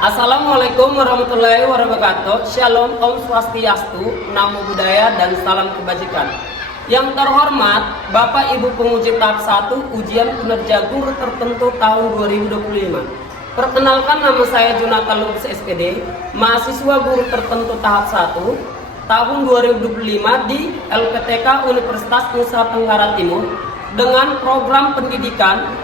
Assalamualaikum warahmatullahi wabarakatuh. Shalom, Om Swastiastu, Namo Buddhaya, dan salam kebajikan. Yang terhormat Bapak Ibu penguji tahap 1 ujian kinerja guru tertentu tahun 2025. Perkenalkan, nama saya Jonathan Lubis SPD, mahasiswa guru tertentu tahap 1 tahun 2025 di LPTK Universitas Nusa Tenggara Timur dengan program pendidikan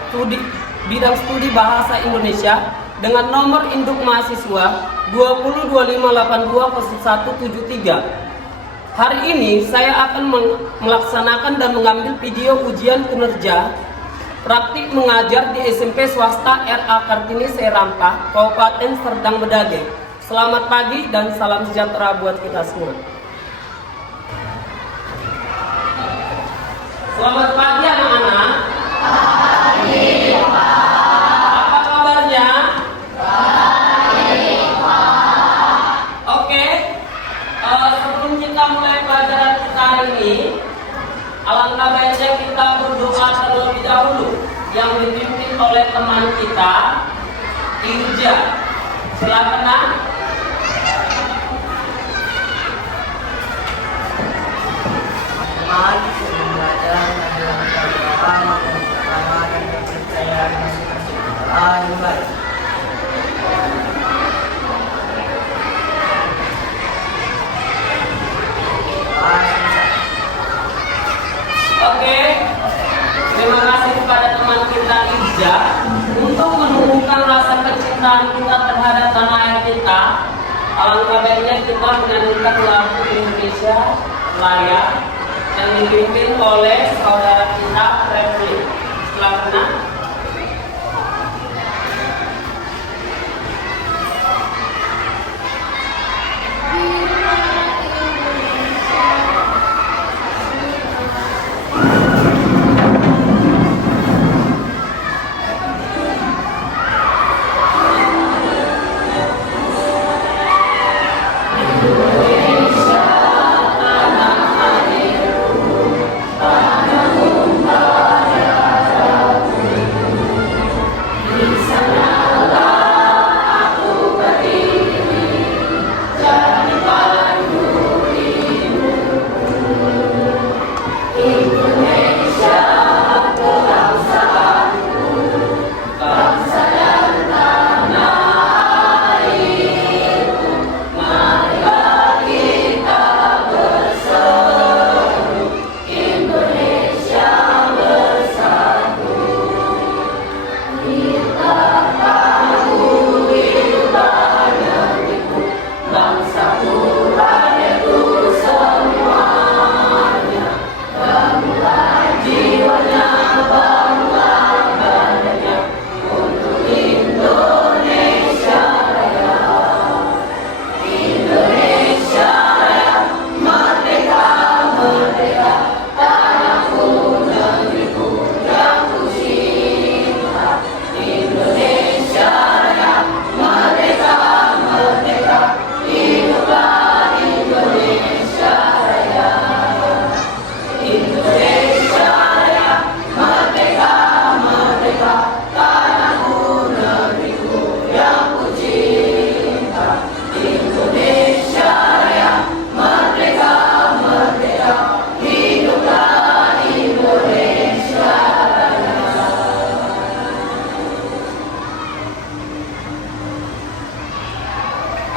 bidang studi bahasa Indonesia dengan nomor induk mahasiswa 2025820173. Hari ini saya akan melaksanakan dan mengambil video ujian kinerja praktik mengajar di SMP swasta RA Kartini Serampa, Kabupaten Serdang Bedagai. Selamat pagi dan salam sejahtera buat kita semua. Selamat pagi anak-anak. Apa kabarnya? Oke, sebelum kita mulai pelajaran kita hari ini, alangkah baiknya kita berdoa terlebih dahulu yang dipimpin oleh teman kita, Irja. Silakan, Nak. Oke, terima kasih kepada teman kita Irja untuk menumbuhkan rasa kecintaan kita terhadap tanah air kita. Alangkah baiknya kita menyanyikan lagu Indonesia Raya yang dipimpin oleh saudara kita Refli. Silakan.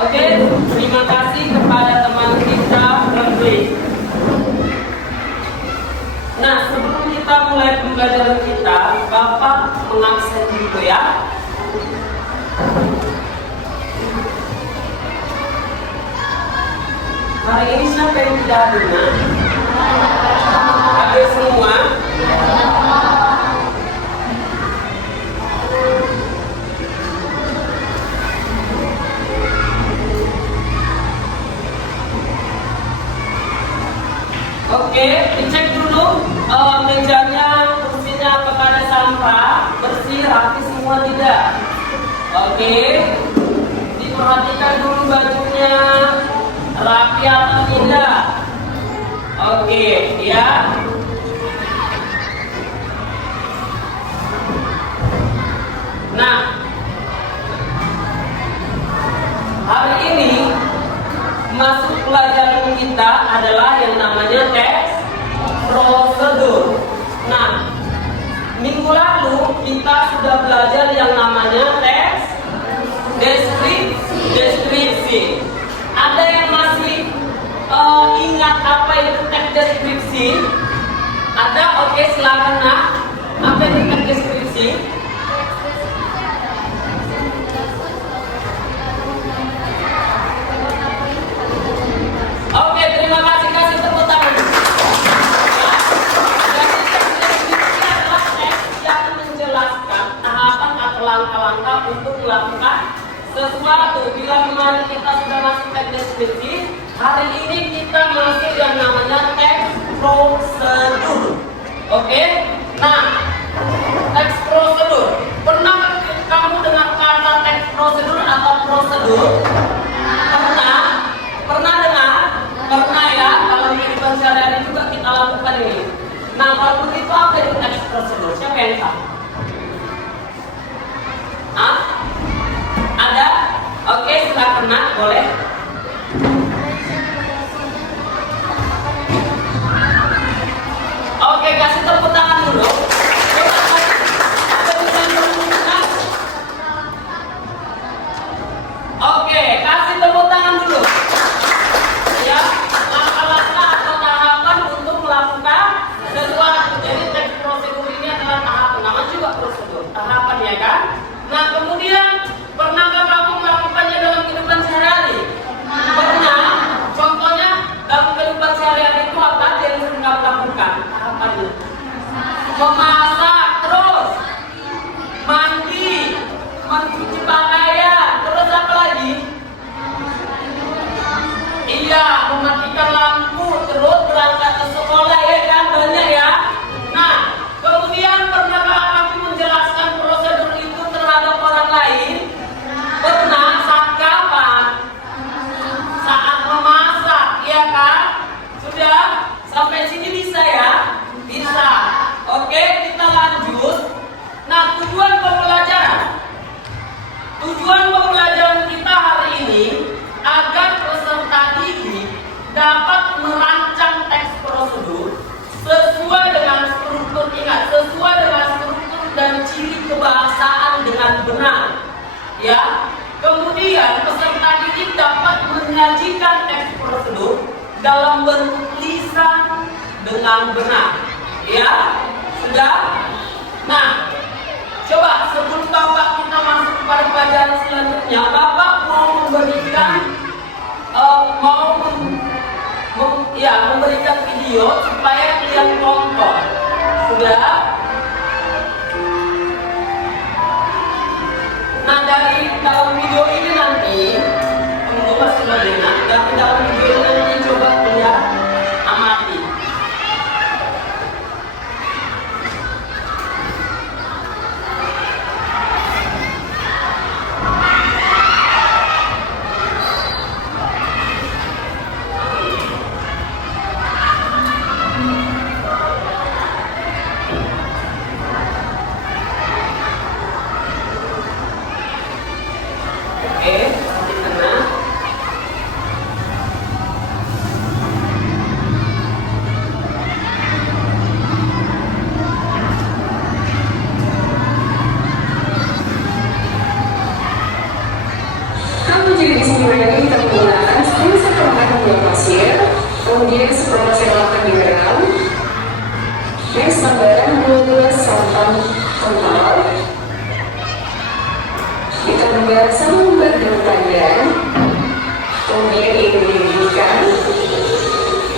Oke, terima kasih kepada teman kita Refli. Nah, sebelum kita mulai pembelajaran kita, Bapak mengabsen dulu ya. Hari ini siapa yang tidak hadir? Hadir semua. Oke, dicek dulu mejanya, kursinya apakah ada sampah, bersih, rapi semua tidak. Oke, diperhatikan dulu bajunya rapi atau tidak. Oke, ya. Nah, hari ini masuk pelajaran kita adalah yang namanya teks prosedur. Nah, minggu lalu kita sudah belajar yang namanya teks deskripsi. Ada yang masih ingat apa itu teks deskripsi? Ada? Oke, silakan nak. Apa itu teks deskripsi? Oke, terima kasih, kasih tepuk tangan. Jadi teks deskripsi adalah teks yang menjelaskan tahapan atau langkah-langkah untuk melakukan sesuatu. Bila kemarin kita sudah masuk teks deskripsi, hari ini kita masuk yang namanya teks prosedur. Oke? Nah, teks prosedur. Pernah kamu dengar kata teks prosedur atau prosedur? Pernah dengar? Pernah ya, kalau di kehidupan sehari-hari juga kita lakukan ini. Nah, kalau begitu apa itu teks prosedur? Siapa yang tahu? Hah? Ada? Oke, silakan nak, boleh. Oke, kasih tepuk tangan dulu. Oke, kasih tepuk tangan dulu. Ya, langkah-langkah atau tahapan untuk melakukan sesuatu. Jadi teks prosedur ini adalah tahapan. Nama juga prosedur, tahapan ya kan? Nah, kemudian pernahkah kamu melakukannya dalam kehidupan sehari-hari? Pernah. Contohnya dalam kehidupan sehari-hari itu apa yang sering kamu lakukan? Tahapannya memasak, terus mandi, mencuci pakaian, terus apa lagi? Iya, mematikan lampu, terus berangkat ke sekolah, ya kan? Banyak ya. Nah, kemudian pernahkah kamu menjelaskan prosedur itu terhadap orang lain? Pernah. Saat kapan? Saat memasak, ya kan? Sudah? Sampai sini bisa ya? Bisa. Oke, kita lanjut. Nah, tujuan pembelajaran kita hari ini agar peserta didik dapat merancang teks prosedur sesuai dengan struktur, ingat, sesuai dengan struktur dan ciri kebahasaan dengan benar. Ya. Kemudian peserta didik dapat menyajikan teks prosedur dalam bentuk lisan dengan benar. Ya. Sudah? Nah, coba sebelum Bapak kita masuk kepada pelajaran selanjutnya, Bapak mau memberikan memberikan video supaya kalian tonton. Sudah? Nah, dari dalam video ini nanti tunggu masih mendengar. Dari dalam video ini nanti coba kalian amati. Kemudian setelah saya melakukan di dalam next tambahan 12 santan kental kita membuat sambal daun panjang, kemudian ini dididihkan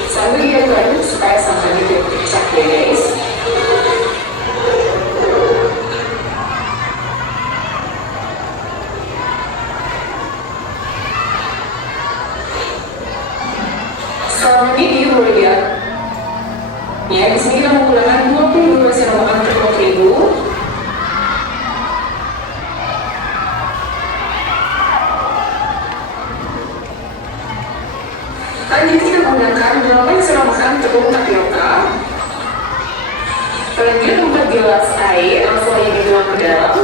sambil diaduk supaya santan itu pecah ya guys. Selama ini boleh lihat ya, di sini kita menggunakan 22 sendok makan tepung terigu. Tadi kita menggunakan 8 sendok makan tepung tapioka. Selanjutnya 4 gelas air langsung aja dituang ke dalam.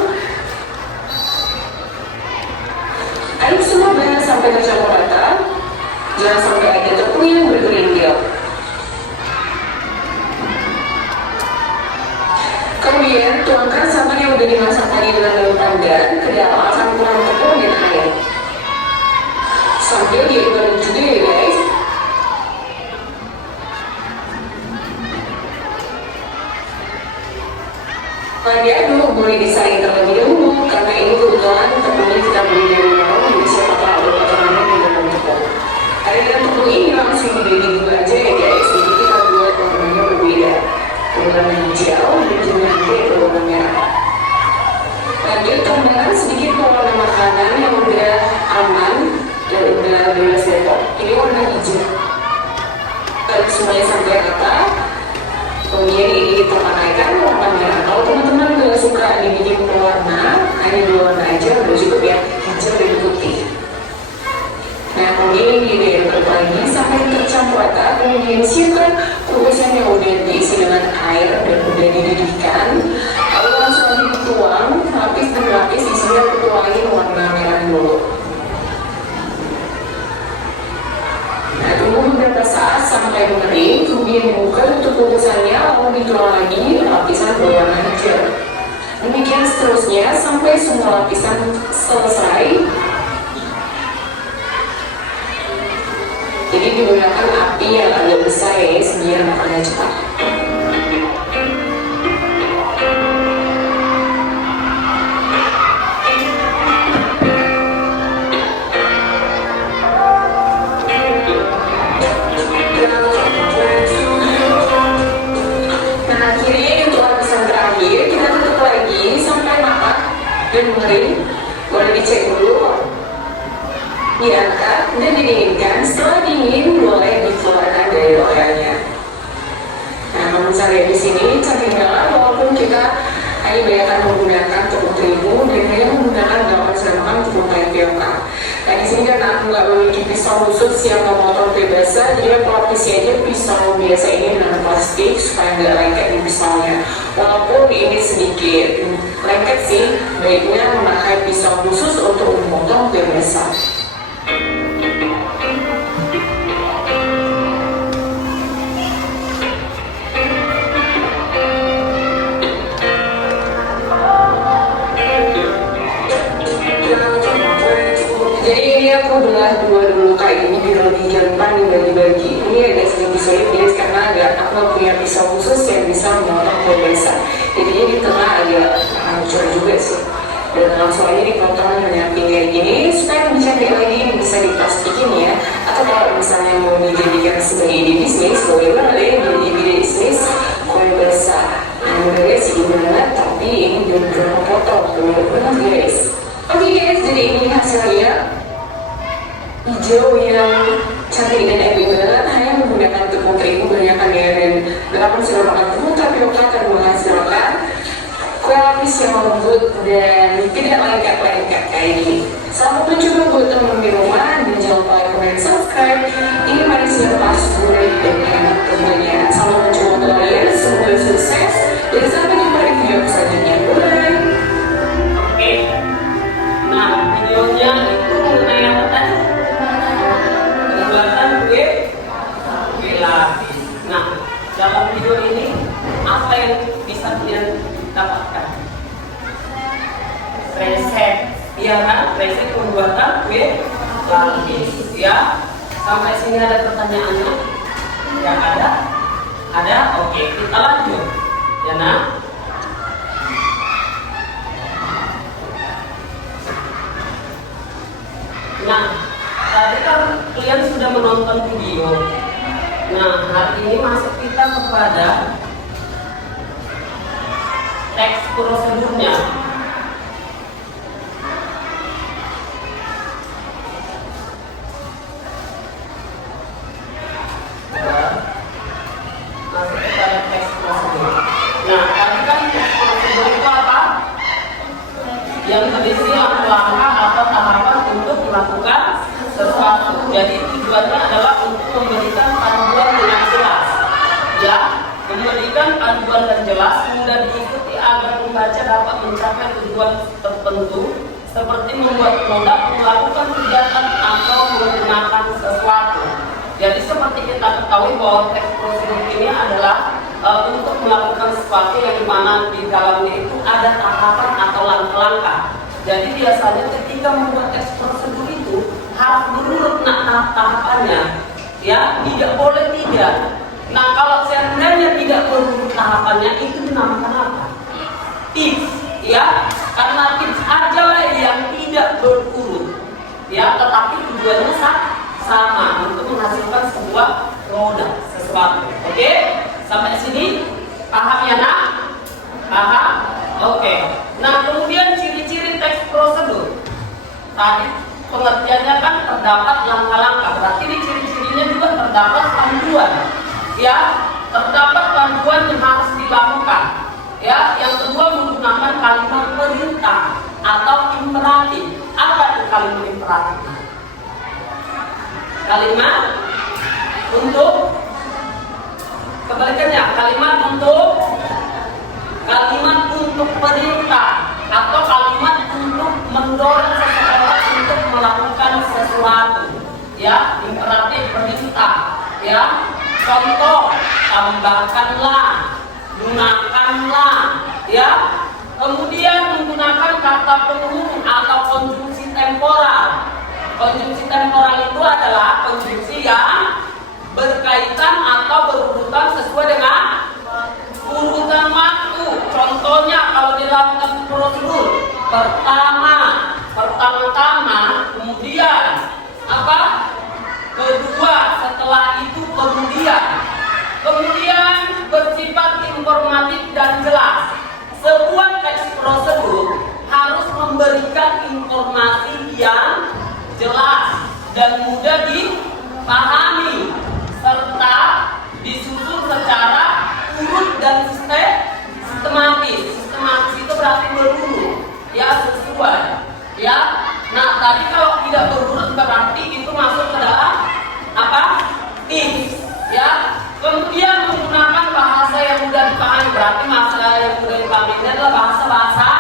Aduk semua bahan sampai sampai tercampur rata. Jangan sampai ada tepung yang bergerindil. Kemudian tuangkan santan yang udah dimasak tadi dengan daun pandan ke dalam campuran tepung dan air. Sambil diaduk juga ya guys. Setelah diaduk, boleh disaring terlebih dahulu karena ini kebetulan tepungnya kita beli dari luar, jadi siapa tahu ada potongannya di dalam tepung. Ada dalam tepung ini langsung dibeli dulu aja ya guys. Jadi kita buat warnanya berbeda, warna hijau dan juga nanti warna merah. Lanjut tambahkan sedikit pewarna makanan yang udah aman dan udah bebas depot. Ini warna hijau. Lalu semuanya sampai rata. Kemudian ini kita pakaikan warna merah. Kalau teman-teman nggak suka dibikin berwarna, hanya dua warna aja udah cukup ya, hijau dan putih. Nah kemudian ini diaduk lagi sampai tercampur rata. Kemudian siapkan kukusan yang udah diisi dengan air dan udah dididihkan. Lalu langsung aja dituang lapis demi lapis, isinya tuangin warna merah dulu. Nah, tunggu beberapa saat sampai mengering, kemudian dibuka tutup kukusannya, lalu dituang lagi lapisan berwarna hijau. Demikian seterusnya sampai semua lapisan selesai. Jadi digunakan api yang agak besar ya, biar makannya cepat. Dan mengering, boleh dicek dulu, diangkat dan didinginkan. Setelah dingin boleh dikeluarkan dari loyalnya. Nah, namun saya di sini cenderung walaupun kita hanya banyak menggunakan tepung terigu dan hanya menggunakan 8 tepung tapioka. Nah di sini kan aku nggak memiliki pisau khusus yang memotong kue basah, jadi aku lapisi aja pisau biasa ini dengan plastik supaya nggak lengket di pisaunya. Walaupun ini sedikit lengket sih, baiknya memakai pisau khusus untuk memotong kue basah. Aku belah dua dulu kayak ini biar lebih gampang dibagi-bagi. Ini agak sedikit sulit guys karena aku nggak punya pisau khusus yang bisa memotong kue basah. Jadinya di tengah agak hancur juga sih. Dan langsung aja dipotong menyamping kayak gini supaya lebih cantik lagi, bisa diplastikin ya. Atau kalau misalnya mau dijadikan sebagai ide bisnis, boleh banget jadi ide bisnis kue basah. Nah udah guys, ini banget tapi ini udah berapa potong tuh banget guys. Oke guys, jadi ini hasilnya hijau yang cantik dan epic banget, hanya menggunakan tepung terigu banyakkan ya, dan berapa sudah makan tepung tapioka akan menghasilkan kue lapis yang lembut dan tidak lengket-lengket kayak gini. Selamat mencoba buat teman di rumah dan jangan lupa like, comment, subscribe. Ini manisnya pas, gurih dan enak tentunya. Selamat mencoba kalian, semoga sukses dan sampai jumpa di video selanjutnya. Bye. Oke, nah videonya itu mengenai apa tadi? Pembuatan kue lapis. Nah, dalam video ini apa yang bisa kalian dapatkan? Resep, ya kan? Resep pembuatan kue lapis. Ya, sampai sini ada pertanyaannya? Ya ada? Ada? Oke, kita lanjut. Ya nah. Nah, tadi kan kalian sudah menonton video. Nah, hari ini masuk kita kepada teks prosedurnya. Masuk kepada teks prosedur. Nah, tadi kan teks prosedur itu apa? Yang berisi langkah-langkah atau tahapan untuk melakukan sesuatu. Jadi tujuannya adalah untuk memberikan panduan yang jelas, ya, memberikan panduan yang jelas mudah diikuti agar pembaca dapat mencapai tujuan tertentu seperti membuat produk, melakukan kegiatan atau menggunakan sesuatu. Jadi seperti kita ketahui bahwa teks prosedur ini adalah untuk melakukan sesuatu yang dimana di dalamnya itu ada tahapan atau langkah-langkah. Jadi biasanya ketika membuat teks prosedur itu harus berurut tahapannya, ya, tidak boleh tidak. Nah, kalau sebenarnya tidak berurut tahapannya itu dinamakan apa? Tips, ya, karena tips aja yang tidak berurut, ya, tetapi tujuannya sama untuk menghasilkan sebuah produk sesuatu. Oke, sampai sini paham ya nak? Paham? Oke. Nah, kemudian ciri-ciri teks prosedur. Tadi pengertiannya kan terdapat langkah-langkah. Berarti di ciri-cirinya juga terdapat panduan. Ya, terdapat panduan yang harus dilakukan. Ya, yang kedua menggunakan kalimat perintah atau imperatif. Apa itu kalimat imperatif? Kalimat untuk kebalikannya, kalimat untuk perintah atau kalimat untuk mendorong seseorang untuk melakukan sesuatu. Ya, imperatif perintah. Ya, contoh, tambahkanlah, gunakanlah. Ya, kemudian menggunakan kata penghubung atau konjungsi temporal. Konjungsi temporal itu adalah konjungsi yang berkaitan atau berurutan sesuai dengan urutan waktu. Contohnya kalau dilakukan prosedur pertama-tama, kemudian apa? Kedua, setelah itu kemudian bersifat informatif dan jelas. Sebuah teks prosedur harus memberikan informasi yang jelas dan mudah dipahami serta disusun secara urut dan sistematis. Sistematis itu berarti berurut, ya, sesuai. Ya, nah tadi kalau tidak berurut berarti itu masuk ke dalam apa? Tips. Ya, kemudian menggunakan bahasa yang mudah dipahami. Berarti bahasa yang mudah dipahami ini adalah bahasa-bahasa,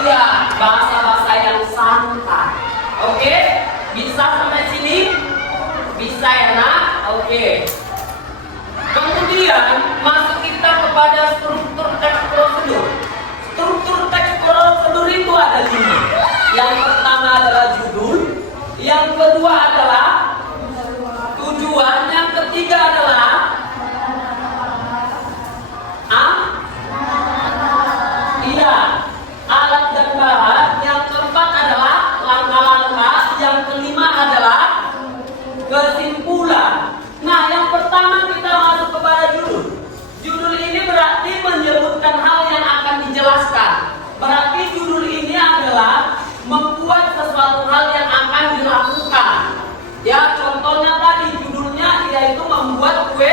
iya, bahasa-bahasa yang santai. Oke, bisa sampai sini? Bisa ya nak? Oke. Kemudian masuk kita kepada struktur teks prosedur. Struktur teks prosedur itu ada 5. Yang pertama adalah judul, yang kedua adalah tujuan, yang ketiga adalah iya, alat dan bahan, yang keempat adalah langkah-langkah, yang kelima adalah kesimpulan. Nah, yang pertama kita masuk kepada judul. Judul ini berarti menyebutkan hal yang akan dijelaskan. Berarti judul ini adalah membuat sesuatu hal yang akan dilakukan. Ya, contohnya tadi judulnya yaitu membuat kue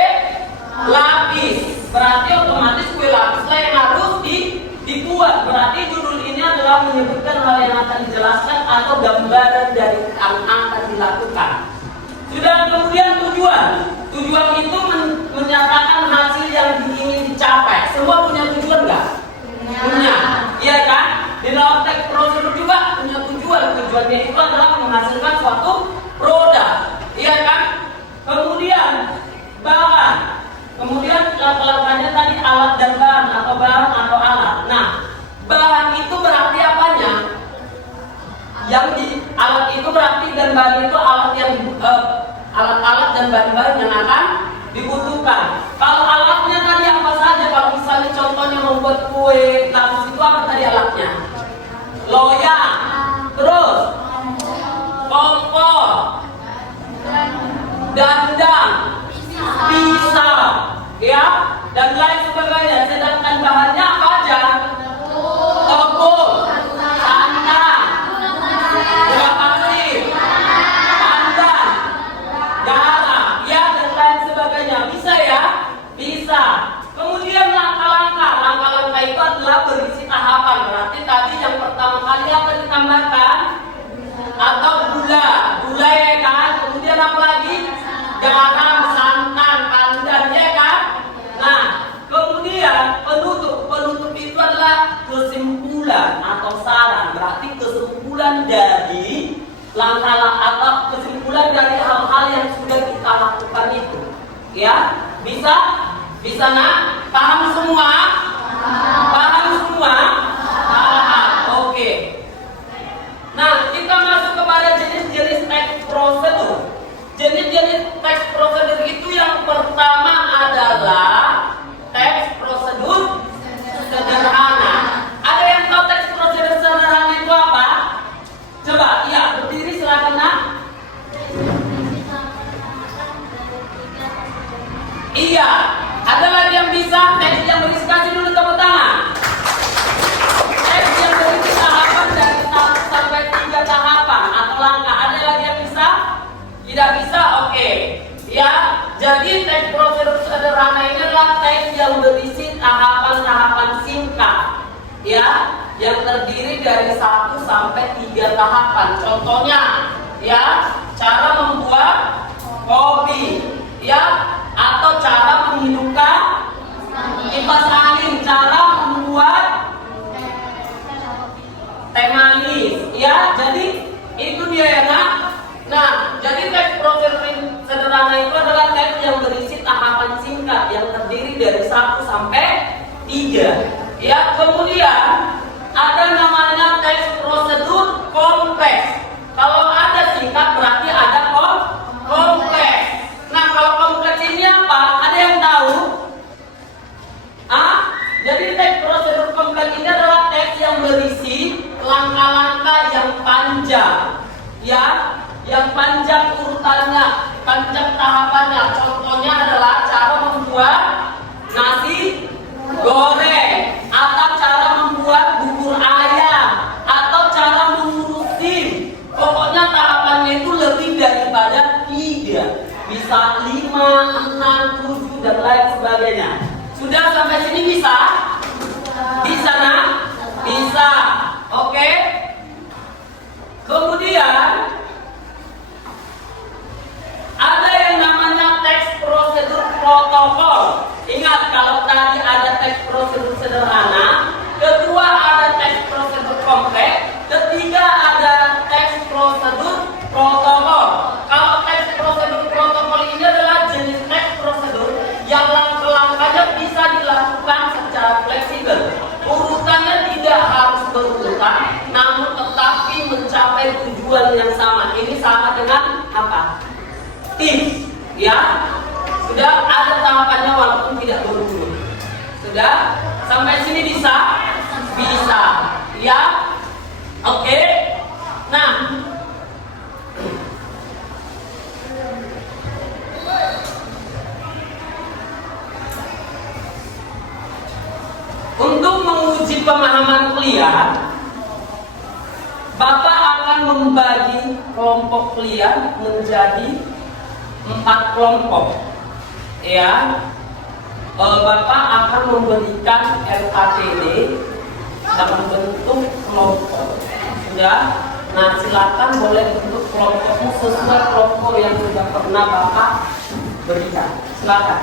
lapis. Berarti otomatis kue lapis lah yang harus dibuat. Berarti judul ini adalah menyebutkan hal yang akan dijelaskan atau gambaran dari yang akan dilakukan. Sudah, kemudian tujuan. Tujuan itu menyatakan hasil yang ingin dicapai. Semua punya tujuan nggak? Punya. Iya kan? Di dalam teks prosedur juga punya tujuan. Tujuannya itu adalah menghasilkan suatu produk. Iya kan? Kemudian bahan. Kemudian langkah-langkahnya tadi alat dan bahan atau bahan atau alat. Nah, bahan itu berarti apanya? Yang di alat itu berarti dan bahan itu alat yang alat-alat dan bahan-bahan yang akan dibutuhkan. Kalau alatnya tadi apa saja? Kalau misalnya contohnya membuat kue lapis itu apa tadi alatnya? Loyang, terus kompor, dandang, pisau, ya, dan lain sebagainya. Sedangkan bahannya apa aja? Tepung, santan, gula pasir, pandan, garam, ya, dan lain sebagainya. Bisa ya? Bisa. Kemudian langkah-langkah itu adalah berisi tahapan. Berarti tadi yang pertama kali apa ditambahkan? Atau gula ya kan? Kemudian apa lagi? Garam, santan, pandan, ya kan? Nah, kemudian penutup itu adalah kesimpulan atau saran. Berarti kesimpulan dari langkah atau kesimpulan dari hal-hal yang sudah kita lakukan itu. Ya, bisa? Bisa nak? Paham semua? Paham semua? Paham. Oke. Nah, kita masuk kepada jenis-jenis teks prosedur. Jenis-jenis teks prosedur itu yang pertama adalah teks prosedur sederhana. Ada yang tahu teks prosedur sederhana itu apa? Coba, iya, berdiri silakan nak. Iya, ada lagi yang bisa teks yang berisi, kasih dulu tepuk tangan. Teks yang berisi tahapan dari 1 sampai 3 tahapan atau langkah. Ada lagi yang bisa? Tidak bisa? Oke. Ya, jadi teks prosedur sederhana ini adalah teks yang berisi tahapan-tahapan singkat. Ya, yang terdiri dari 1 sampai 3 tahapan. Contohnya, ya, cara membuat kopi, ya, atau cara menghidupkan kipas angin, cara membuat teh manis, ya. Jadi itu dia ya nak. Nah, jadi teks prosedur sederhana itu adalah teks yang berisi tahapan singkat yang terdiri dari 1 sampai 3. Ya, kemudian ada namanya teks prosedur kompleks. Kalau ada singkat berarti ada kompleks. Nah, kalau kompleks ini apa? Ada yang tahu? Jadi teks prosedur kompleks ini adalah teks yang berisi langkah-langkah yang panjang, ya, yang panjang urutannya, panjang tahapannya. Contohnya adalah cara membuat nasi goreng, atau cara membuat bubur ayam, atau cara mengurus SIM. Pokoknya tahapannya itu lebih daripada 3. Bisa 5, 6, 7 dan lain sebagainya. Sudah sampai sini bisa? Bisa nak? Bisa. Oke. Kemudian ada yang namanya teks prosedur protokol. Ingat, kalau tadi ada teks prosedur sederhana, kedua ada teks prosedur kompleks, ketiga ada teks prosedur protokol. Kalau teks prosedur protokol ini adalah jenis teks prosedur yang langkah-langkahnya bisa dilakukan secara fleksibel. Urutannya tidak harus berurutan, namun tetapi mencapai tujuan yang sama. Ini sama dengan apa? Tips, ya. Sudah ada tahapannya walaupun tidak berurut. Sudah? Sampai sini bisa? Bisa. Ya? Oke. Nah, untuk menguji pemahaman kalian, Bapak akan membagi kelompok kalian menjadi 4 kelompok. Ya, Bapak akan memberikan LATD dalam bentuk kelompok. Sudah? Nah, silakan boleh bentuk kelompokmu sesuai kelompok yang sudah pernah Bapak berikan. Silakan.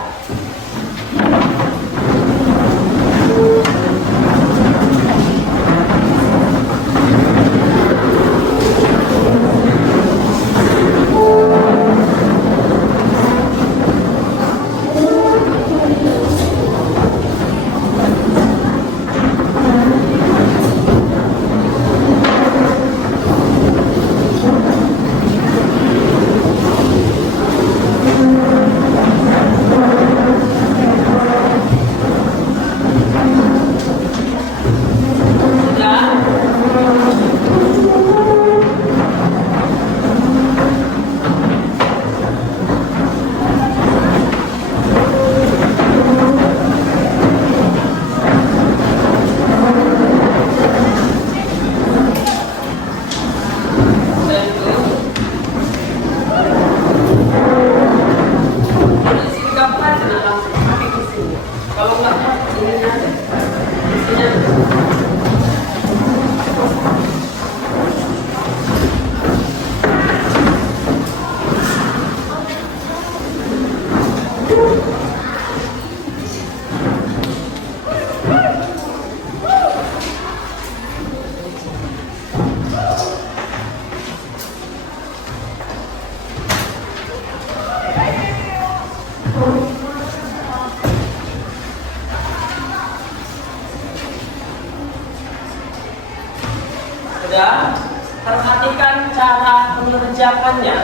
Sudah, perhatikan cara mengerjakannya.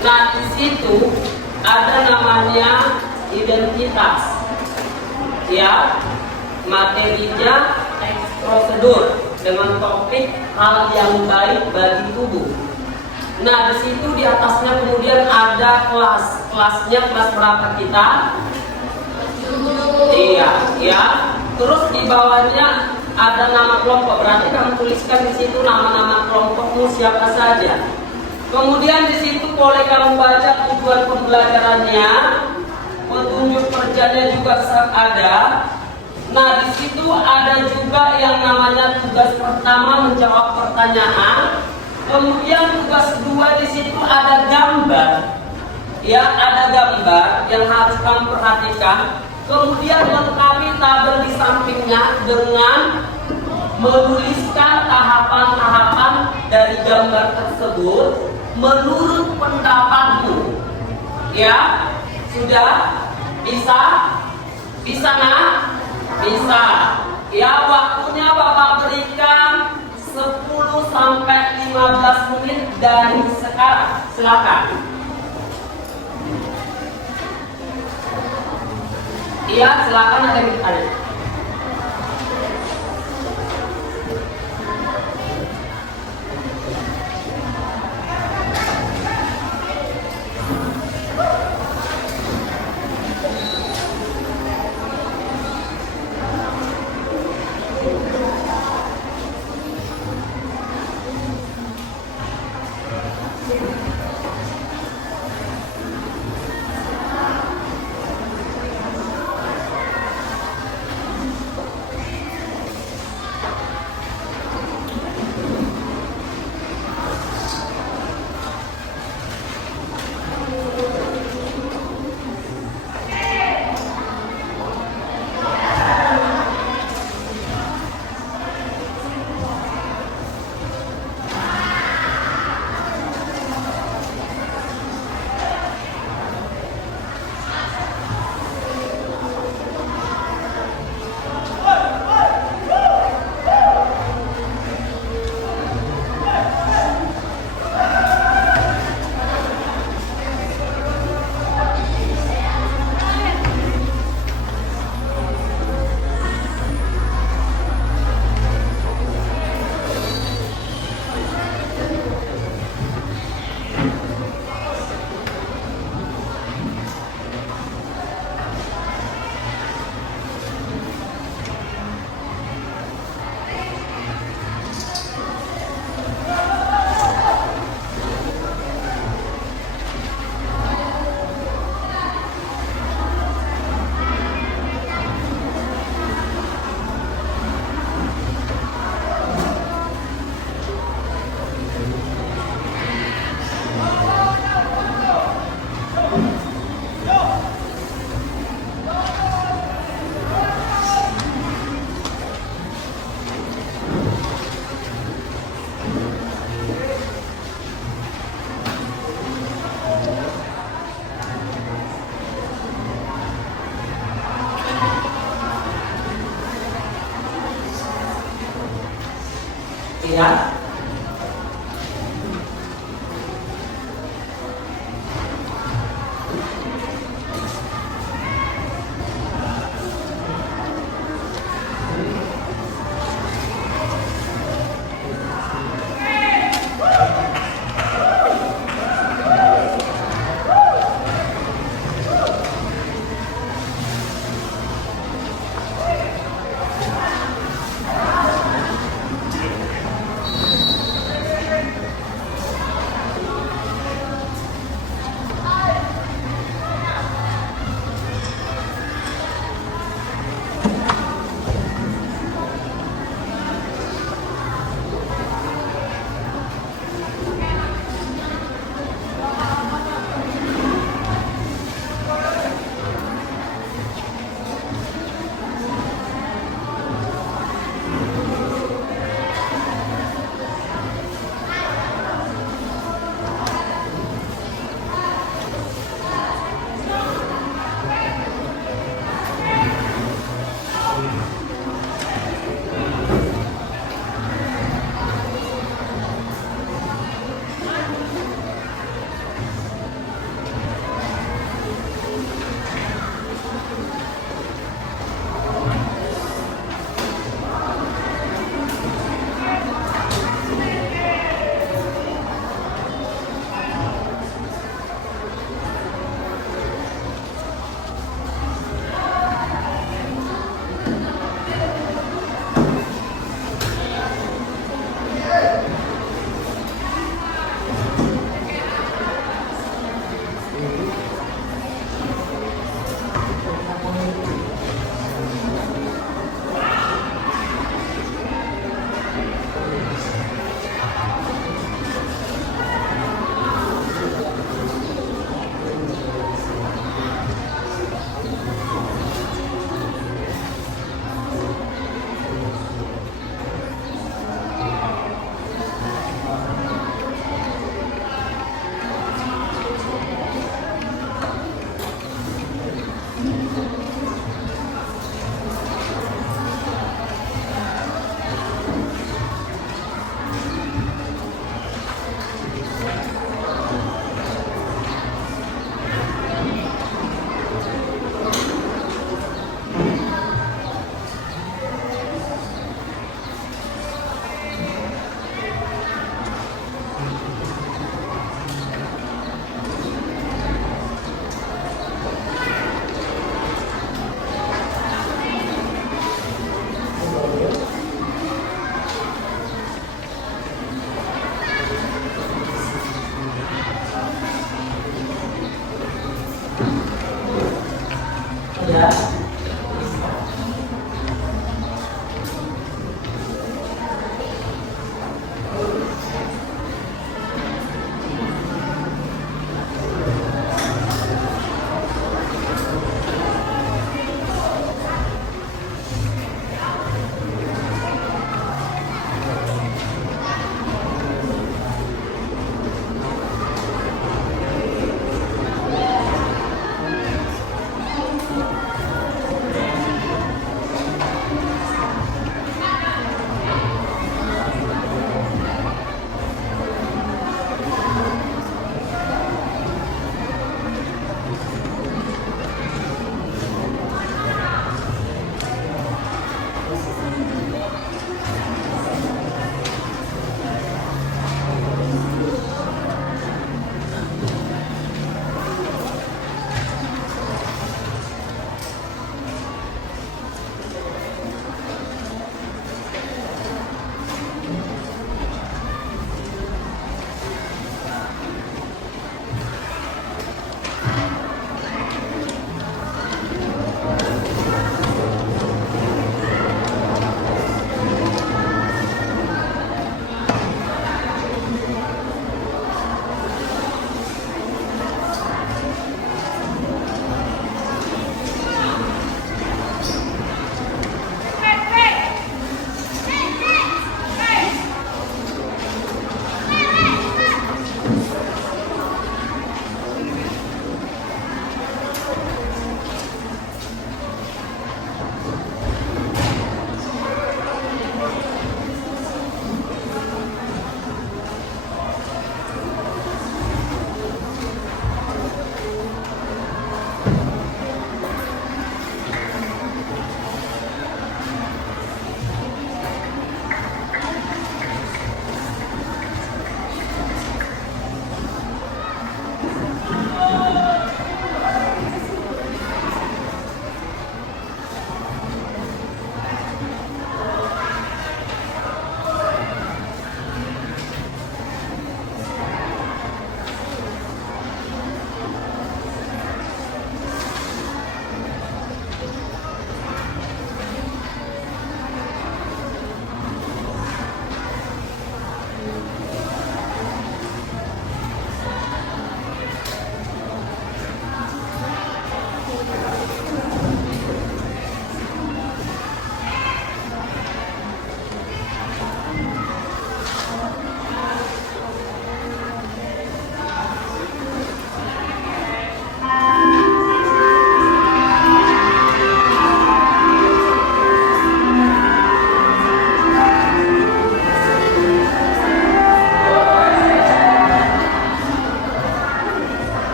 Nah, di situ ada namanya identitas. Ya, materinya teks prosedur dengan topik hal yang baik bagi tubuh. Nah, di situ di atasnya kemudian ada kelas. Kelasnya kelas berapa kita? Iya, ya. Terus di bawahnya ada nama kelompok. Berarti kamu tuliskan di situ nama-nama kelompokmu siapa saja. Kemudian di situ boleh kamu baca tujuan pembelajarannya, petunjuk kerjanya juga ada. Nah, di situ ada juga yang namanya tugas pertama menjawab pertanyaan. Kemudian tugas kedua di situ ada gambar. Ya, ada gambar yang harus kamu perhatikan. Kemudian lengkapi tabel di sampingnya dengan menuliskan tahapan-tahapan dari gambar tersebut menurut pendapatmu. Ya, sudah bisa? Bisa nak? Bisa. Ya, waktunya Bapak berikan 10 sampai 15 menit dari sekarang. Silakan. Iya, silakan, ada yang bertanya.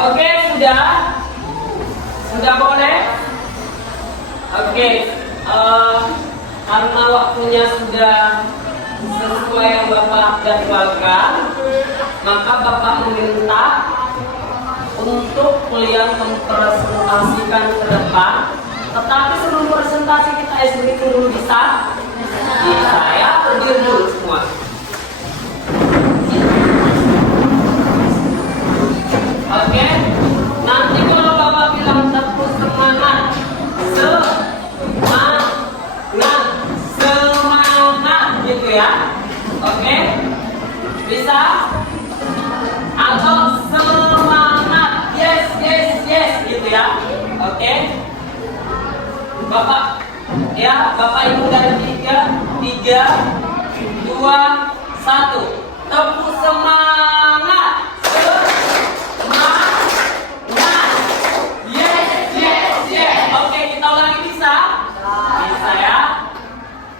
Oke, sudah? Sudah boleh? Oke, karena waktunya sudah sesuai yang Bapak jadwalkan, maka Bapak meminta untuk kalian mempresentasikan ke depan. Tetapi sebelum presentasi kita SBK dulu bisa? Bisa ya, berdiri dulu semua. Oke, nanti kalau Bapak bilang tepuk semangat, semangat gitu ya. Oke, bisa? Atau semangat, yes gitu ya. Oke, Bapak ya, Bapak Ibu dari 3, 2, 1, tepuk semangat. Oke, kita ulangi bisa? Bisa ya.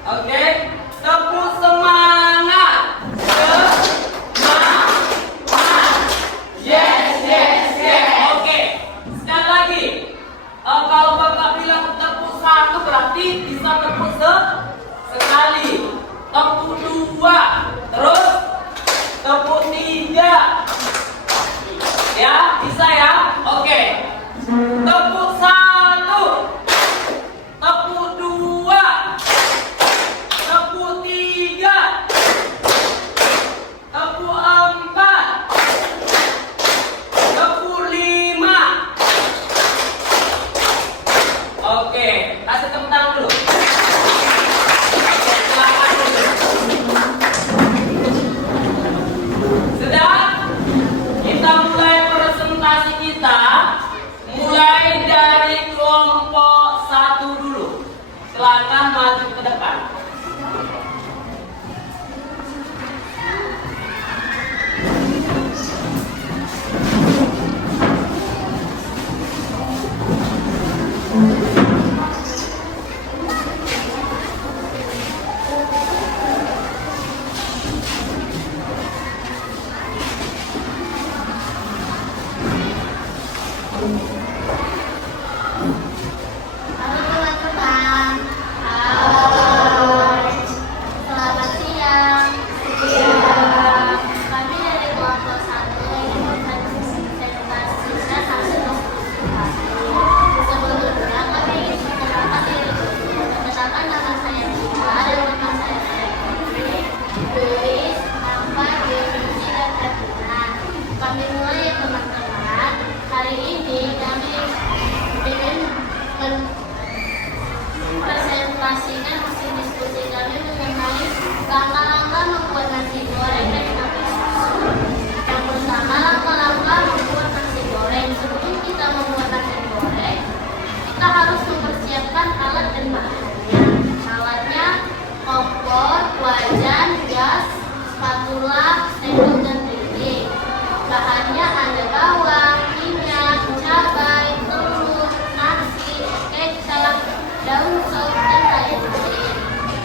Oke, tepuk semangat. Oke, sekali lagi. Kalau Bapak bilang tepuk 1 berarti bisa tepuk sekali. Tepuk 2, terus tepuk 3. Ya, bisa ya? Oke. Tepuk 1, tepuk 2, tepuk 3, tepuk 4, tepuk 5. Oke, kasih tepuk tangan dulu. Silakan. Sudah? Kita mulai presentasi kita. Mulai dari kelompok 1 dulu. Silakan maju ke depan. Langkah-langkah membuat nasi goreng dan kopi susu. Yang pertama, langkah-langkah membuat nasi goreng. Sebelum kita membuat nasi goreng, kita harus mempersiapkan alat dan bahannya. Alatnya kompor, wajan, gas, spatula, sendok, dan piring. Bahannya ada bawang, minyak, cabai, telur, nasi, kecap, daun sop, dan lain-lain.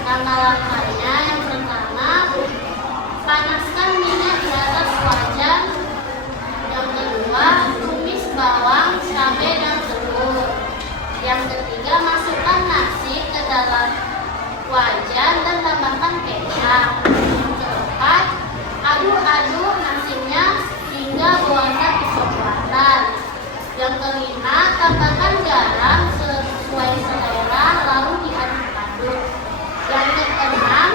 Langkah-langkahnya yang pertama, panaskan minyak di atas wajan. Yang kedua, tumis bawang, cabai, dan telur. Yang ketiga, masukkan nasi ke dalam wajan dan tambahkan kecap. Yang keempat, aduk-aduk nasinya hingga berwarna kecoklatan. Yang kelima, tambahkan garam sesuai selera lalu diaduk-aduk. Yang keenam,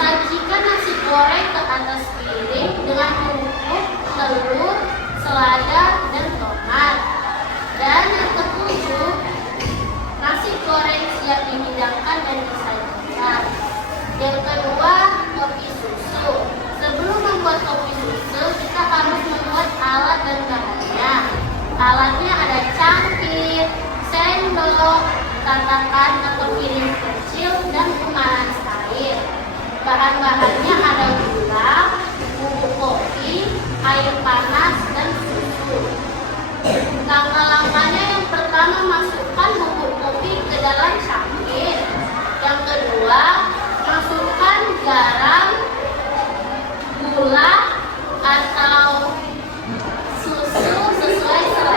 sajikan nasi goreng ke atas piring dengan kerupuk, telur, selada, dan tomat. Dan yang ketujuh, nasi goreng siap dihidangkan dan disajikan. Yang kedua, kopi susu. Sebelum membuat kopi susu, kita harus membuat alat dan bahannya. Alatnya ada cangkir, sendok, tatakan atau piring kecil, dan pemanas air. Bahan-bahannya ada gula, bubuk kopi, air panas, dan susu. Langkah-langkahnya yang pertama, masukkan bubuk kopi ke dalam cangkir. Yang kedua, masukkan garam, gula, atau susu sesuai selera.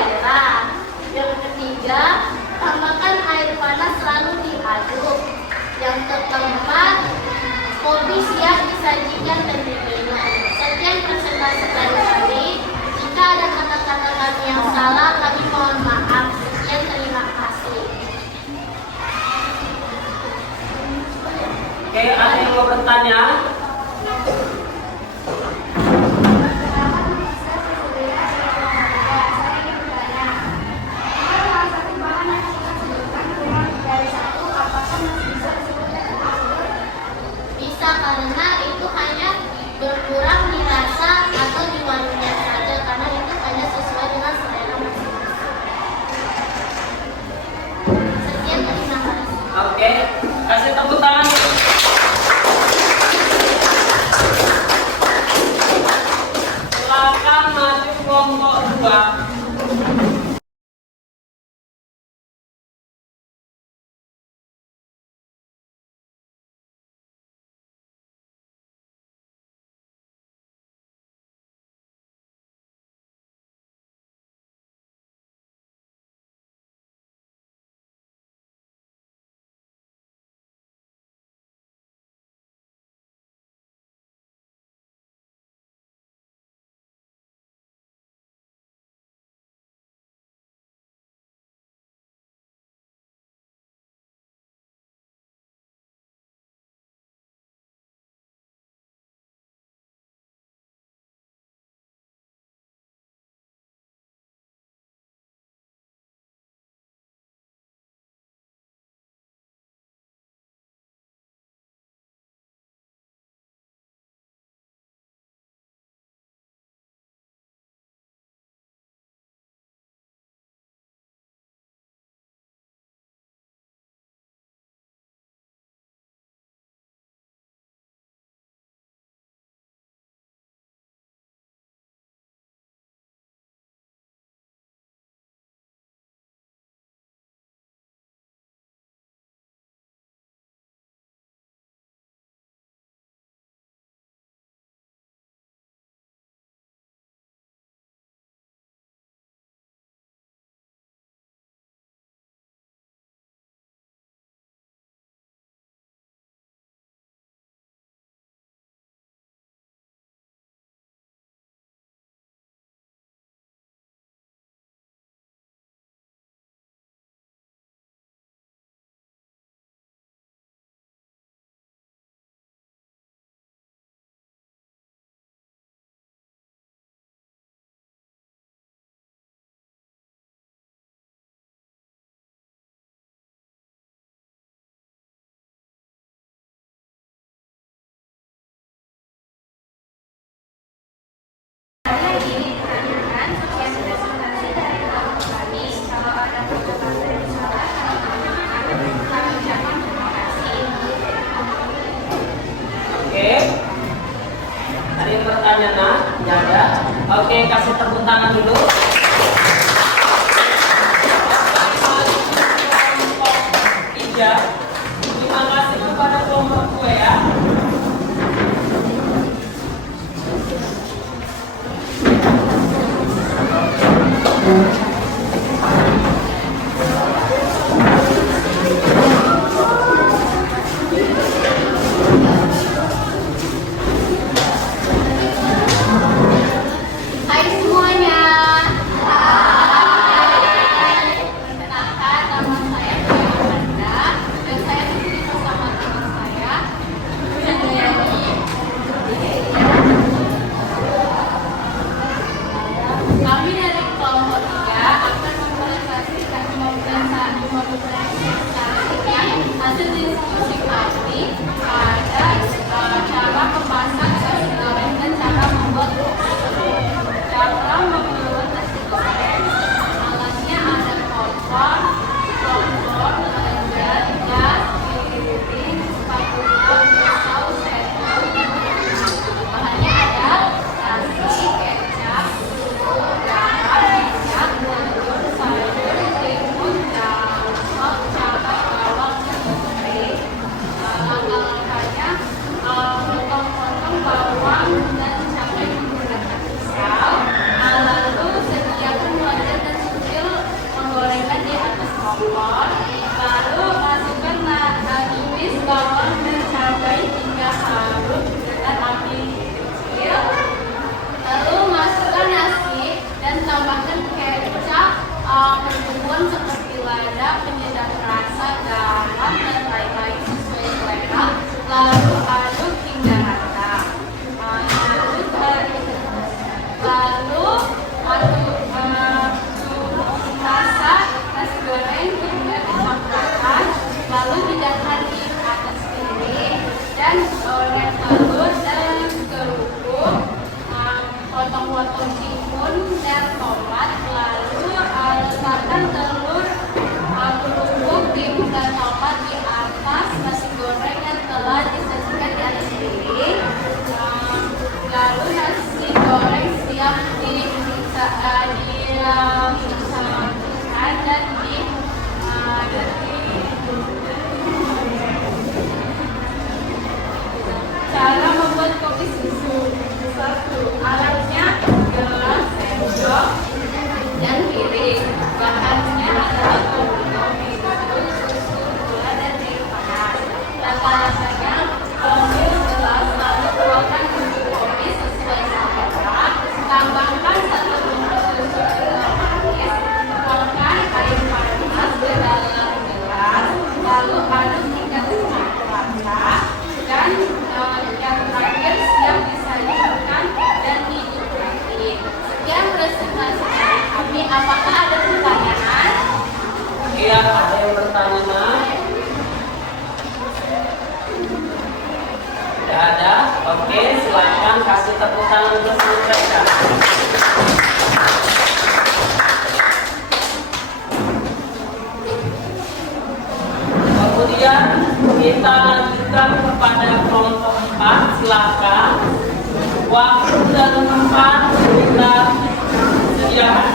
Kopi siap disajikan dan diminum. Sekian presentasi dari kami. Jika ada kata-kata kami yang salah, kami mohon maaf. Sekian, terima kasih. Oke, ada yang mau bertanya? Bisa, karena itu hanya berkurang di rasa atau di wanginya saja, karena itu hanya sesuai dengan selera masing-masing. Sekian, terima kasih. Oke, kasih tepuk tangan. Silakan maju kelompok 2. Oke. Ada yang bertanya, nak? Tidak ada. Oke, kasih tepuk tangan dulu. Kelompok 3. Terima kasih kepada kelompok 2 ya. Hai semuanya. Perkenalkan, nama saya Fanda dan saya di sini bersama teman saya Chandayani. Kami dari kelompok 3 Lalu nasi goreng siap ada di cara membuat kopi susu. 1. Alatnya gelas, sendok, dan piring. Bahannya adalah kopi, susu, gula, dan jeruk panas. Rata-ratanya ambil gelas lalu tuangkan bubuk kopi sesuai selera. Tambahkan 1 bungkus susu kental manis. Tuangkan air panas ke dalam gelas. Lalu aduk hingga setengah rata. Dan yang terakhir siap disajikan dan dinikmati. Sekian presentasi dari kami. Apakah ada pertanyaan? Iya, ada yang bertanya? Tidak ada? Oke, silakan kasih tepuk tangan untuk mereka. Kemudian kita lanjutkan kepada kelompok 4. Silakan. Waktu dan tempat kita sediakan.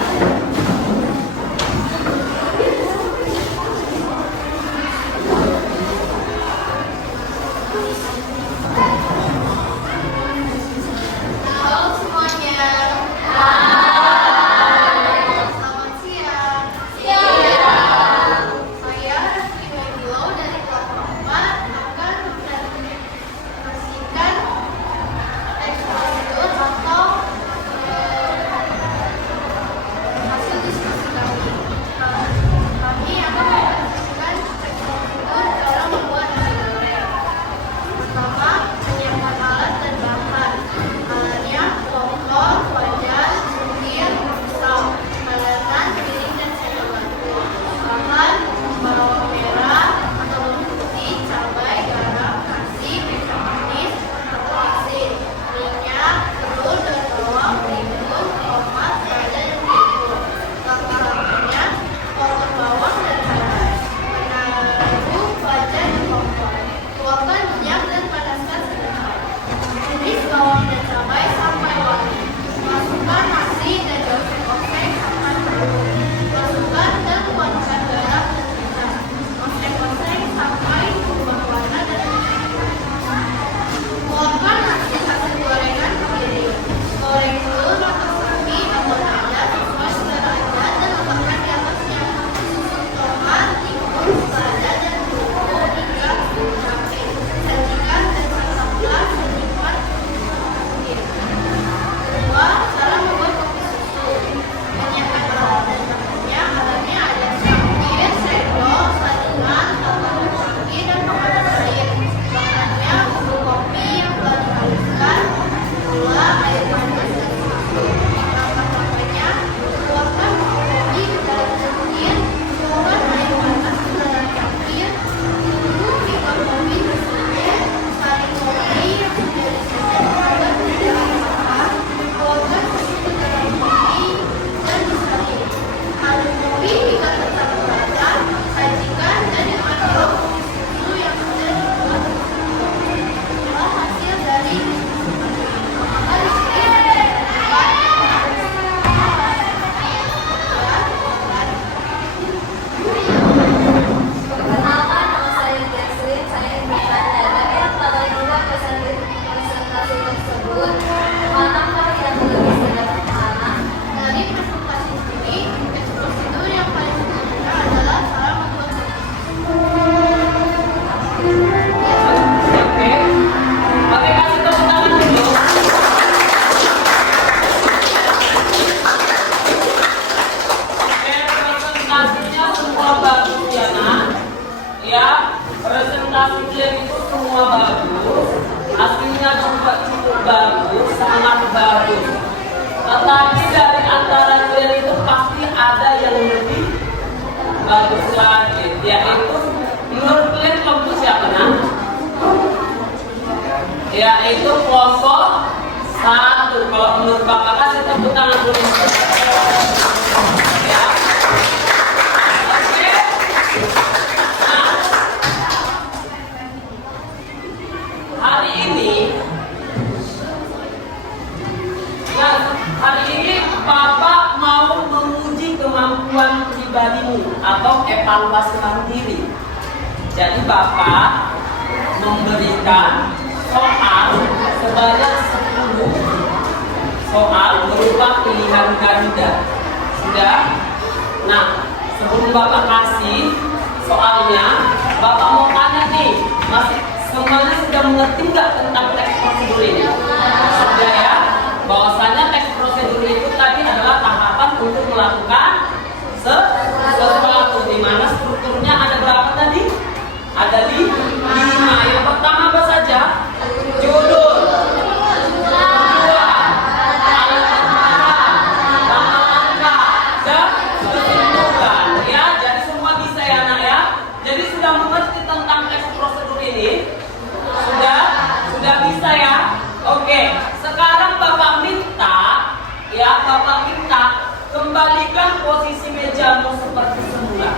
Halo semuanya. Hai. Selamat siang. Siang. Saya Reski Medilo dari kelompok 4 akan mempresentasikan eksposur atau hasil diskusi kami. Kami akan mempresentasikan eksposur cara membuat nasi goreng. Pertama, menyiapkan alat dan bahan. Alatnya kompor, wajan, cukir, pisau, peletan, piring, dan sendok batu. Bahan bawang merah, bawang putih, cabai, garam, nasi, kecap manis, atau asin, minyak, telur, dan bawang, bihun, tomat, lada, dan bihun. Langkah-langkahnya, potong bawang dan cabai. Menaruh wajan di kompor. Tuangkan minyak dan panaskan sebentar. Tumis bawang dan cabai sampai wangi. Masukkan nasi dan oseng-oseng sampai harum. Masukkan dan tuangkan garam dan santan. Oseng-oseng sampai berubah warna dan menjadi. Tuangkan nasi hasil gorengan ke piring. Goreng telur atau sapi atau lada sesuai selera Anda dan letakkan di atasnya. Susun tomat, timun, lada, dan bumbu hingga cabai. Sajikan dan santaplah senikmat mungkin. Kedua, cara membuat kopi susu. Menyiapkan alat dan bahannya. Alatnya ada cangkir, sendok, saringan, tatanan kopi, dan pemanas air. Bahannya bubuk kopi yang telah dihaluskan, gula, air panas, dan susu. Langkah-langkahnya, tuangkan bubuk kopi ke dalam cangkir, tuangkan air panas ke dalam cangkir, tunggu hingga kopi tersedia, saring kopi yang sudah diseset hingga menjadi rata, tuangkan susu ke dalam kopi, dan disaring. Aduk kopi hingga tetap rata, sajikan dan nikmatilah kopi susu yang sudah dibuat. Inilah hasil dari diskusi kami. Apakah di sini ada yang Perkenalkan, nama saya Jesslyn, saya Intan dan pada juga presentasi tersebut. Manakah yang lebih sederhana? Dari presentasi ini, eksposur yang paling sederhana adalah cara membuat kopi susu. Oke. Oke, kasih tepuk tangan dulu. Oke, presentasinya semua bagus ya, Nak. Ya, presentasi kalian itu semua bagus. Hasilnya juga cukup bagus, sangat bagus. Tetapi dari antara kalian itu pasti ada yang lebih bagus lagi, yaitu menurut kalian kelompok siapa, Nak? Yaitu kelompok 1. Kalau menurut Bapak kasih tepuk tangan dulu. Ya. Oke. Nah, hari ini acuan pribadimu atau evaluasi mandiri. Jadi Bapak memberikan soal sebanyak 10 soal berupa pilihan ganda. Sudah? Nah, sebelum Bapak kasih soalnya, Bapak mau tanya nih, masih semuanya sudah mengerti nggak tentang teks prosedur ini? Sudah ya? Bahwasanya teks prosedur itu tadi adalah tahapan untuk melakukan sesuatu, di mana strukturnya ada berapa tadi? Ada 5. Yang pertama apa saja? Judul, kedua, alat perkara, tanggal angka, dan kesimpulan. Ya, jadi semua bisa ya nak ya. Jadi sudah mengerti tentang teks prosedur ini? Sudah bisa ya? Oke, sekarang Bapak minta kembalikan posisi mejamu seperti semula.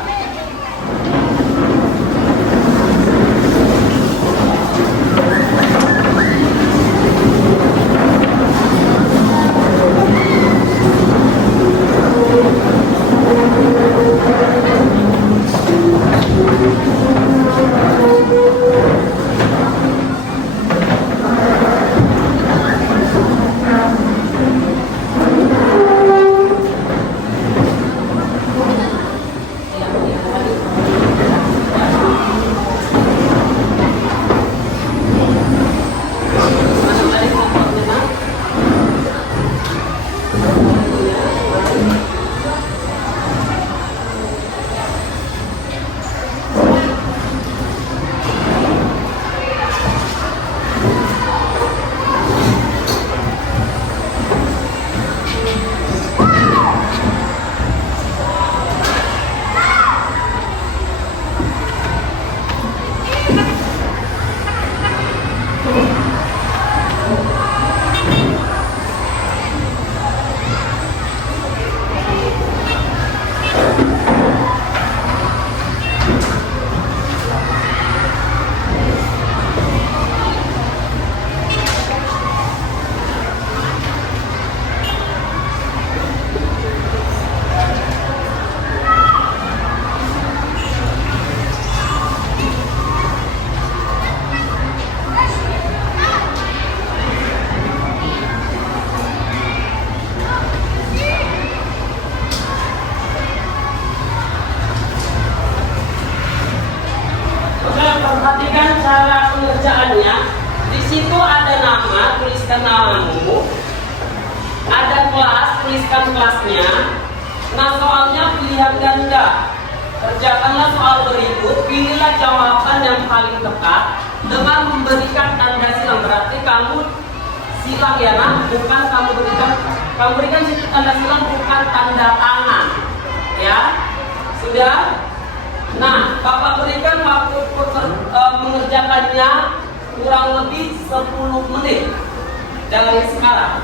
Perhatikan cara pengerjaannya. Di situ ada nama, tuliskan namamu. Ada kelas, tuliskan kelasnya. Nah, soalnya pilihan ganda. Kerjakanlah soal berikut. Pilihlah jawaban yang paling tepat dengan memberikan tanda silang. Berarti kamu silang ya nak, bukan kamu berikan situ tanda silang, bukan tanda tangan. Ya, sudah. Nah, Bapak berikan waktu mengerjakannya kurang lebih 10 menit dari sekarang.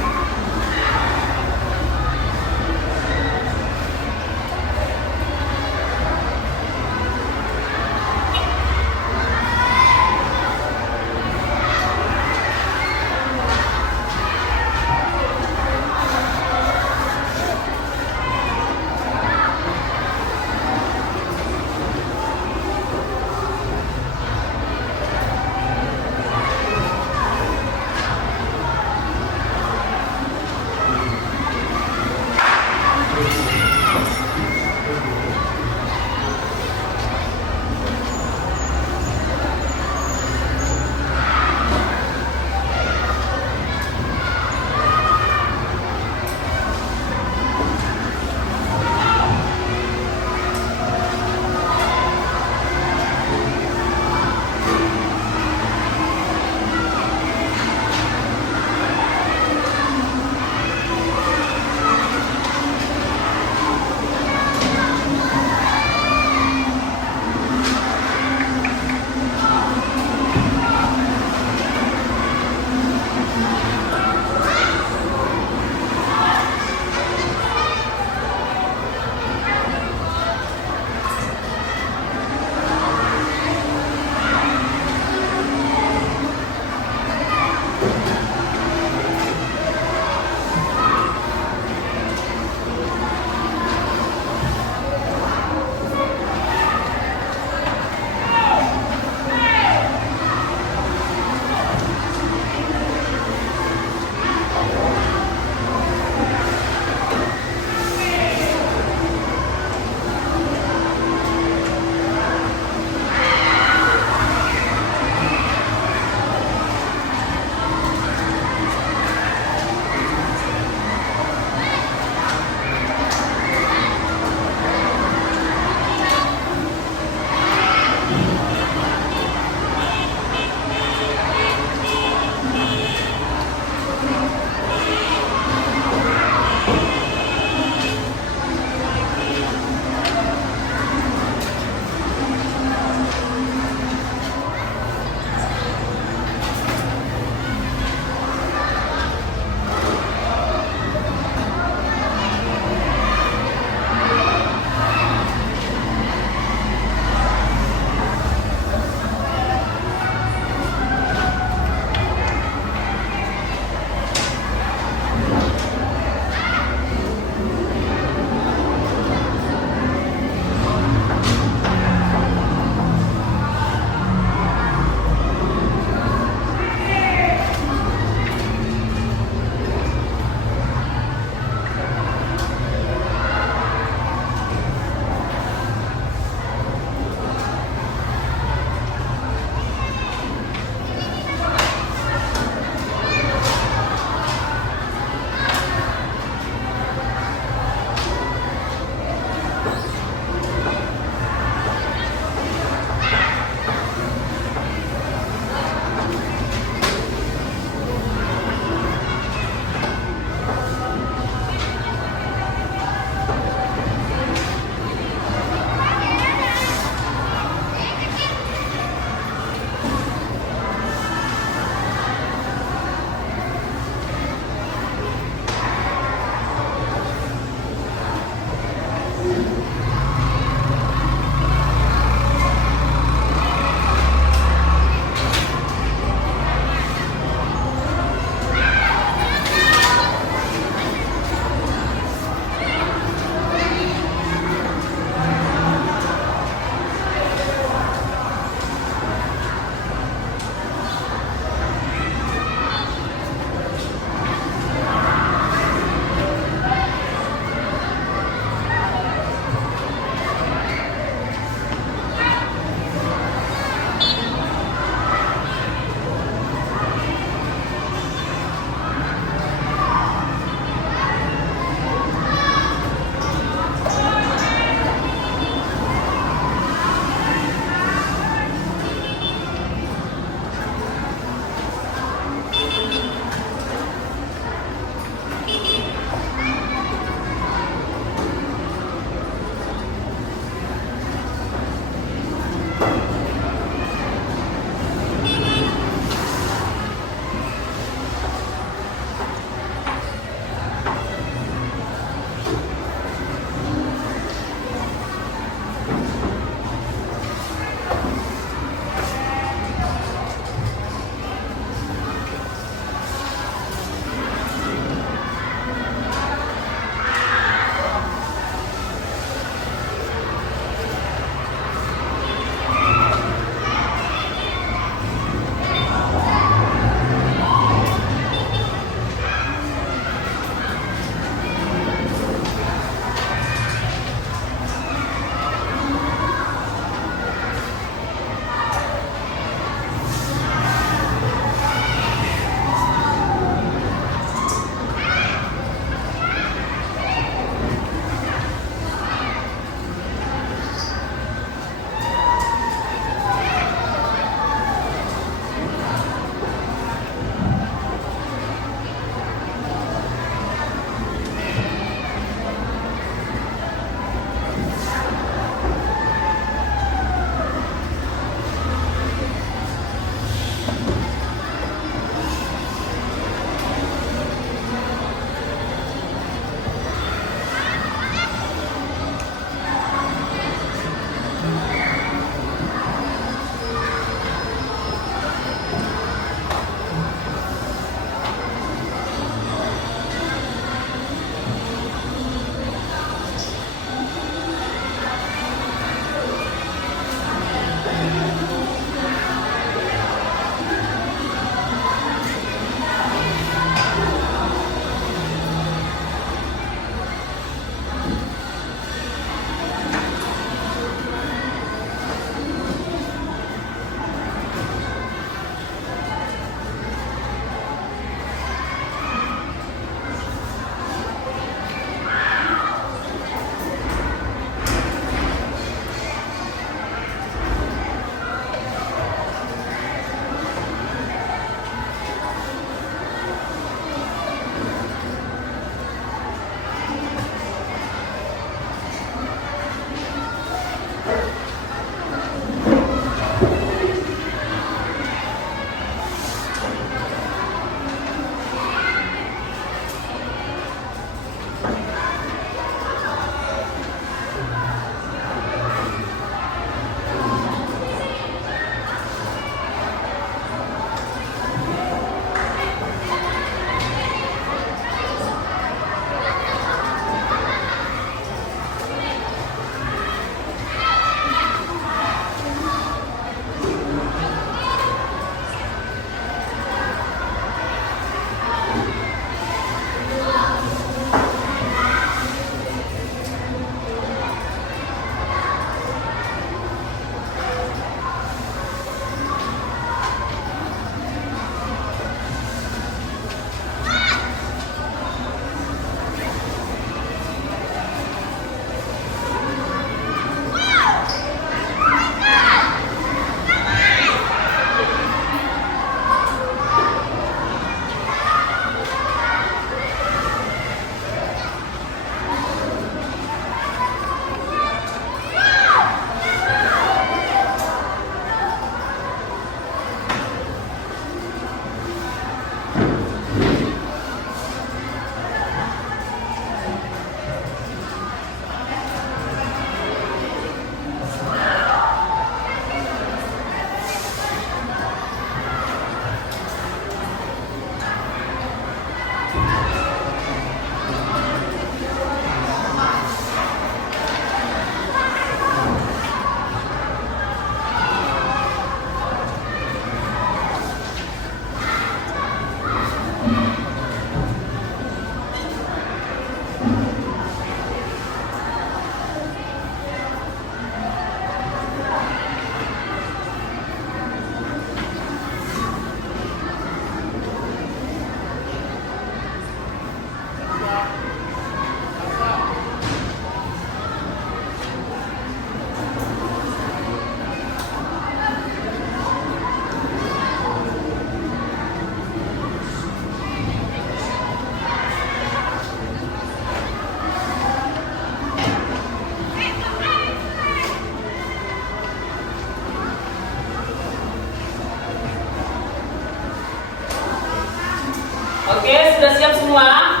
semua?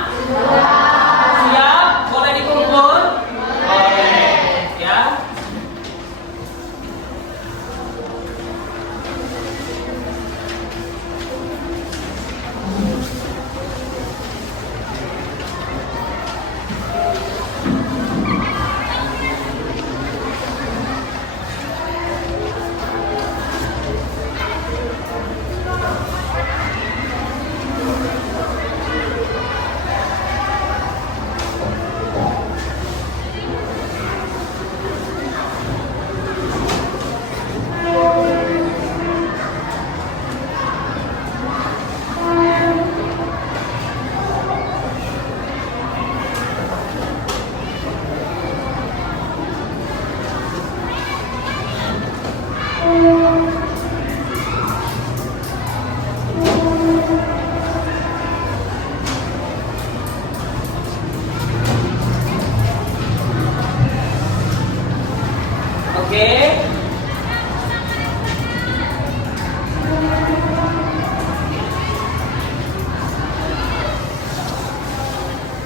Siap? Boleh dikumpul? Boleh. Ya. Oke.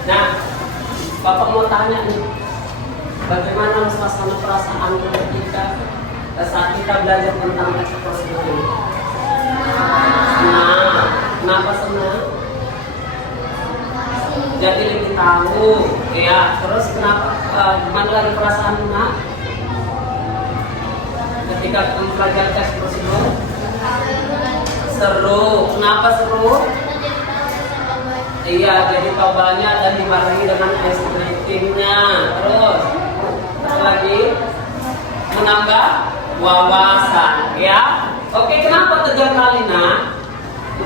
Nah, Bapak mau tanya nih, bagaimana suasana perasaan ketika saat kita belajar tentang teks prosedur ini? Senang. Kenapa senang? Jadi lebih tahu, ya. Terus kenapa? Gimana lagi perasaan nak? Ketika belajar teks prosedur? Seru. Kenapa seru? Iya, jadi tahu banyak dan dibarengi dengan ice creamnya. Terus, apa lagi? Menambah wawasan, ya. Oke, kenapa 3 kali nak?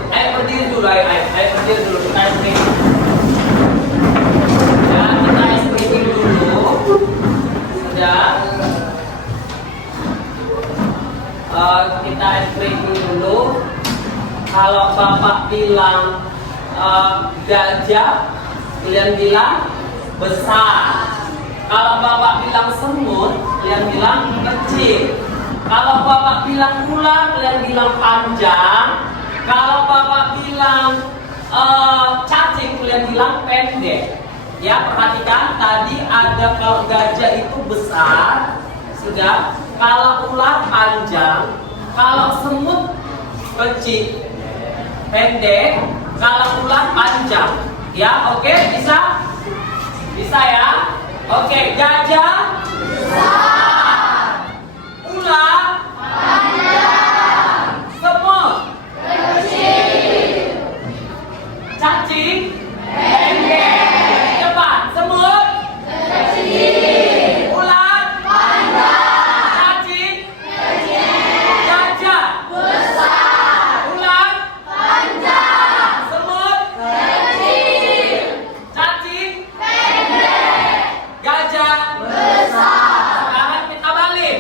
Ayo berdiri dulu, ayo berdiri dulu. Kita ice cream. Ya, kita ice cream dulu. Sudah. Kita ice cream dulu. Kalau Bapak bilang gajah, kalian bilang besar. Kalau Bapak bilang semut, kalian bilang kecil. Kalau Bapak bilang ular, kalian bilang panjang. Kalau Bapak bilang cacing, kalian bilang pendek. Ya, perhatikan tadi ada kalau gajah itu besar, sudah. Kalau ular panjang, kalau semut kecil, pendek. Kalau ular panjang, ya, oke, bisa? Bisa ya? Oke, gajah besar, ular panjang, semut kecil, cacing pendek. Cepat, semut kecil, ular panjang, cacing kecil, gajah besar, ular panjang, cacing pendek, gajah besar. Sekarang kita balik,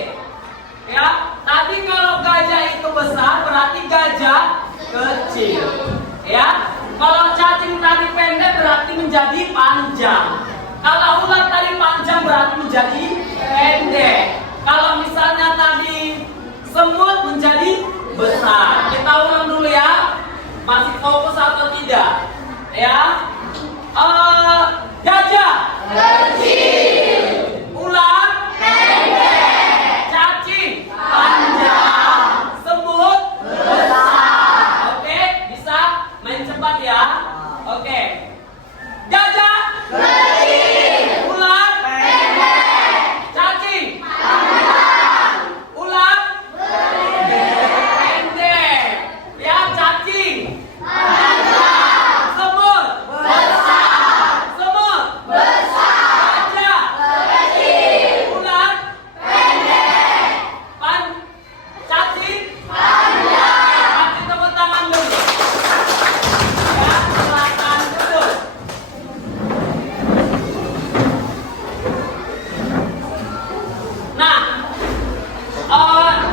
ya. Tadi kalau gajah itu besar berarti gajah kecil, ya. Kalau cacing tadi pendek berarti menjadi panjang. Kalau ular tadi panjang berarti menjadi pendek. Kalau misalnya tadi semut menjadi besar. Kita ulang dulu ya. Masih fokus atau tidak? Ya. Gajah kecil, ular pendek, cacing panjang, semut besar. Oke, bisa main cepat ya. Oke. Gajah kecil, ular pendek, cacing panjang, ular pendek, ya, cacing panjang, semut besar, semut besar, gajah kecil, ular pendek, cacing panjang. Kasih tepuk tangan dulu. Ya, silakan duduk. Nah,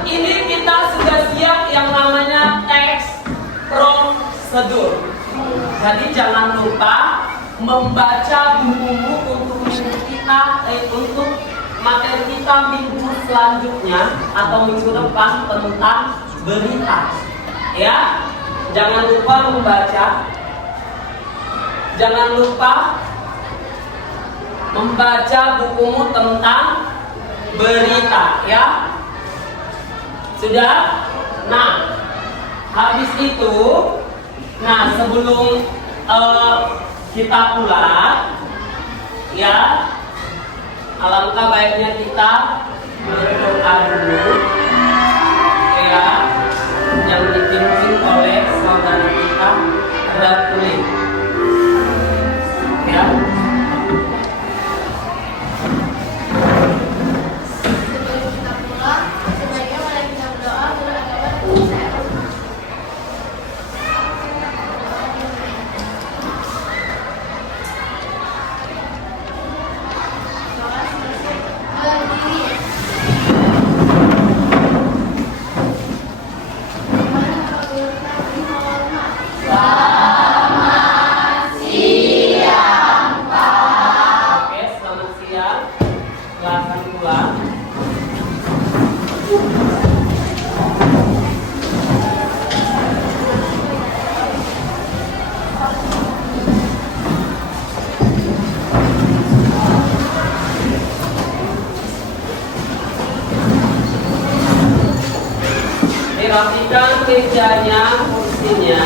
ini kita sudah siap yang namanya teks prosedur. Jadi jangan lupa membaca buku-buku untuk minggu kita, untuk materi kita minggu selanjutnya atau minggu depan tentang berita. Ya, jangan lupa membaca. jangan lupa membaca bukumu tentang berita ya. Sudah? Nah, habis itu, nah sebelum kita pulang, ya, alangkah baiknya kita berdoa dulu, ya, yang dipimpin oleh saudara kita Ratulin, ya. Sebelum kita pulang, sebaiknya mari kita berdoa beragama dan saya. Berdiri. Oke, selamat siang. Silakan pulang. Dirapikan mejanya, kursinya.